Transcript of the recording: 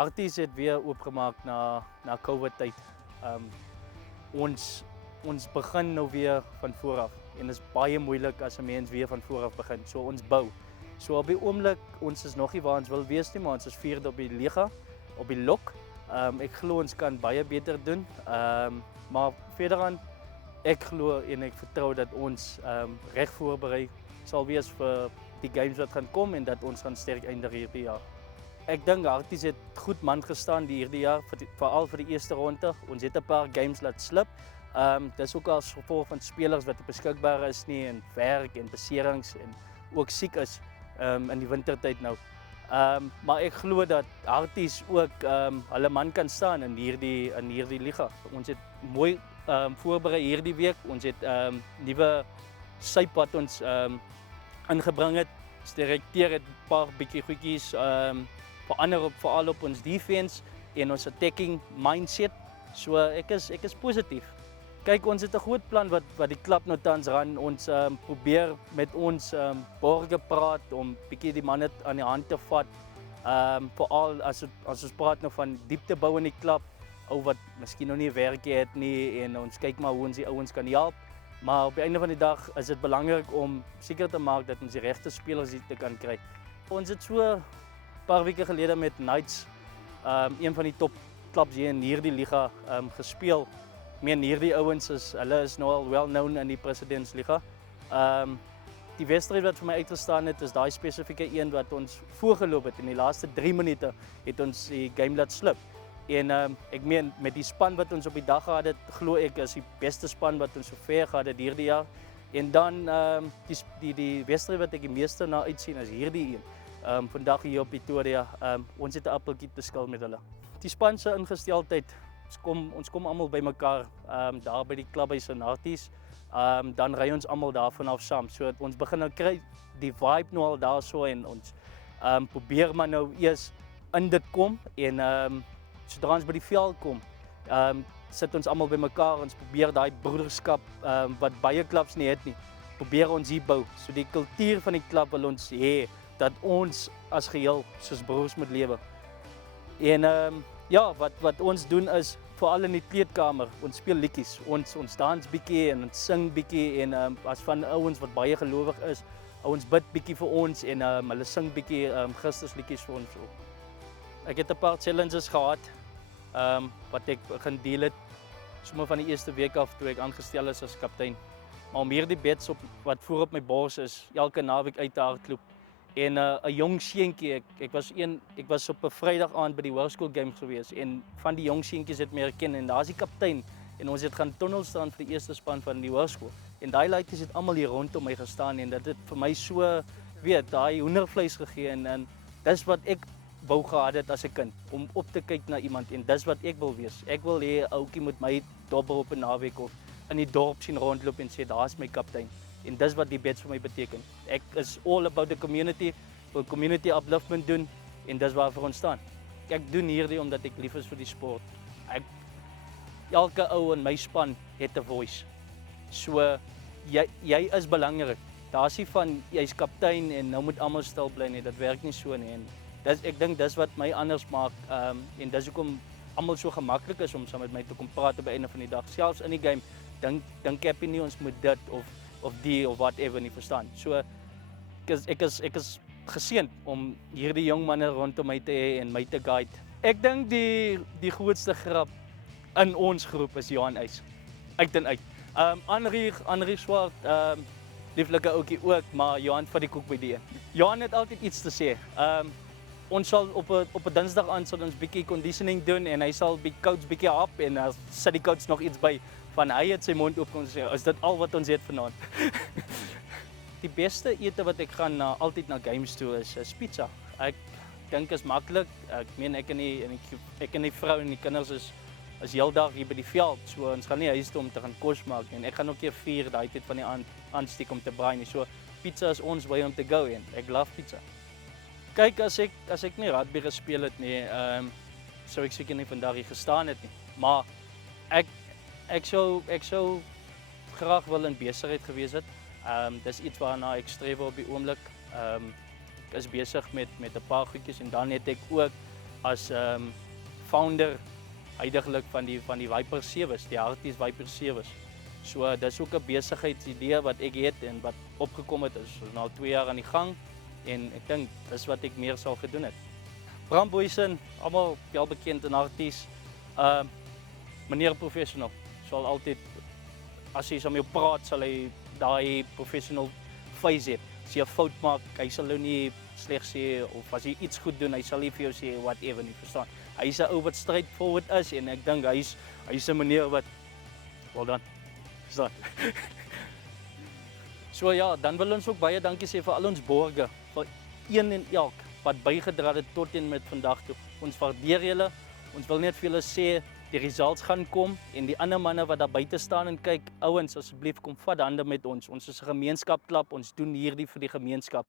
Harties het weer oopgemaak na COVID tyd. Ons begin nou weer van voor af en dit is baie moeilik as 'n mens weer van voor af begin. So ons bou. So op die oomblik, ons is nog nie waar ons wil wees nie, maar ons is 4de op die liga, op die lok. Ek glo ons kan baie beter doen. Maar verder aan, ek glo en ek vertrou dat ons reg voorberei sal wees vir die games wat gaan kom en dat ons gaan sterk eindig hierdie jaar. Ek dink Harties het goed man gestaan hierdie jaar, veral vir die eerste ronde. Ons het 'n paar games laat slip. Dis ook as gevolg van spelers wat nie beskikbaar is nie en werk en beserings en ook siek is in die wintertyd nou. Maar ek glo dat Harties ook hulle man kan staan in hierdie liga. Ons het mooi voorberei hierdie week. Ons het nuwe syp wat ons ingebring het. Ons direkteur het 'n paar bietjie goedjies verander veral op ons defense en ons attacking mindset. So ek is positief. Kyk, ons het 'n groot plan wat die klub nou tans ran. Ons probeer met ons borge praat om bietjie die manne aan die hand te vat. Veral as ons praat nou van dieptebou in die klub, ou wat miskien nog nie werk het nie en ons kyk maar hoe ons die ouens kan help. Maar op die einde van die dag is dit belangrik om seker te maak dat ons die regte spelers hier te kan kry. Ons het so 'n paar weke gelede met Knights, een van die top klubs hier in hierdie liga gespeel. Ek meen hierdie ouens hulle is nou al well known in die Presidentsliga. Die wedstryd wat vir my uitgestaan het is daai spesifieke een wat ons voorgeloop het. In die laaste 3 minute het ons die game laat slip. En ek meen met die span wat ons op die dag gehad het, glo ek is die beste span wat ons sover gehad het hierdie jaar. En dan die wedstryd wat ek die meeste na uitsien is hierdie een. Vandag hier op Pretoria, ons het 'n appeltjie te skil met hulle. Die span se ingesteldheid, ons kom almal bymekaar daar by die klubhuis in Harties. Dan ry ons almal daarvan af saam. So ons begin nou kry die vibe nou al daarso en ons probeer maar nou eers in dit kom en sodra ons by die veld kom, sit ons almal bymekaar, ons probeer daai broederskap wat baie klubs nie het nie, probeer ons hier bou. So die kultuur van die klub wil ons hê dat ons as geheel soos broers moet lewe. En ja, wat ons doen is veral in die kleedkamer, ons speel liedjies, ons dans bietjie en ons sing bietjie en as van ouens wat baie gelowig is, ouens bid bietjie vir ons en hulle sing bietjie Christusliedjies vir ons. Ek het 'n paar challenges gehad wat ek begin deel het sommer van die eerste week af toe ek aangestel is as kaptein. Maar om hierdie bets wat voor op my bors is, elke naweek uit te hardloop. En 'n jong seentjie, ek was op 'n Vrydag aand by die hoërskool game gewees en van die jong seentjies het my herken en daar's die kaptein en ons het gaan tunnel staan vir die eerste span van die hoërskool. En daai laaitjies het almal hier rondom my gestaan en dit het vir my so daai hoendervleis gegee en dis wat ek wou gehad het as 'n kind, om op te kyk na iemand en dis wat ek wil wees. Ek wil hê 'n ouetjie moet my dobbel op 'n naweek of in die dorp sien rondloop en sê daar's my kaptein. En dis wat die bets vir my beteken. Ek is all about the community, wil community upliftment doen en dis waarvoor ons staan. Ek doen hierdie omdat ek lief is vir die sport. Elke ou in my span het 'n voice. So jy is belangrik. Daar's nie van jy's kaptein en nou moet almal stil bly nie. Dit werk nie so nie. En ek dink dis wat my anders maak en dis hoekom almal so gemaklik is om saam met my te kom praat op die einde van die dag. Selfs in die game dink ek nie ons moet dit of die of whatever nie verstaan. So ek is geseënd om hierdie jong manne rondom my te hê en my te guide. Ek dink die grootste grap in ons groep is Johan Eys. Uit en uit. Henri Swart, lieflike ouetjie ook, maar Johan vat die koek by die een. Johan het altyd iets te sê. Ons sal op 'n Dinsdag aan sal ons bietjie conditioning doen en hy sal die coach bietjie hap en sit die coach nog iets by van hy het sy mond oop kon sê, is dit al wat ons het vanaand? Die beste ete wat ek gaan altyd na games toe is pizza. Ek dink is maklik. Ek meen ek en die vrou en die kinders is heeldag hier by die veld. So ons gaan nie huis toe om te gaan kos maak nie. En ek gaan ook nie 4 daai tyd van die aand aansteek om te braai nie. So pizza is ons way om te go en ek love pizza. Kyk, as ek nie rugby gespeel het nie, sou ek seker nie vandag hier gestaan het nie. Maar ek sou graag wil in besigheid gewees het. Dis iets waarna ek streef op die oomblik. Ek is besig met 'n paar goedjies en dan het ek ook as founder huidiglik van die Viper Sewes, die Harties Viper Sewes. So dis ook 'n besigheidsidee wat ek het en wat opgekom het is nou 2 jaar aan die gang en ek dink dis wat ek meer sal gedoen het. Bram Boysen, almal wel bekend in Harties. Meneer professional sal altyd as hy saam jou praat sal hy daai professional face hê. As jy 'n fout maak, hy sal jou nie sleg sê of as jy iets goed doen, hy sal nie vir jou sê whatever nie, verstaan. Hy's 'n ou wat straightforward is en ek dink hy's 'n meneer wat wel dan verstaan. So ja, dan wil ons ook baie dankie sê vir al ons borgers, vir een en elk wat bygedra het tot en met vandag toe. Ons waardeer julle. Ons wil net vir julle sê die results gaan kom en die ander manne wat daar buite staan en kyk, ouens asseblief kom vat hande met ons. Ons is 'n gemeenskapklub, ons doen hierdie vir die gemeenskap.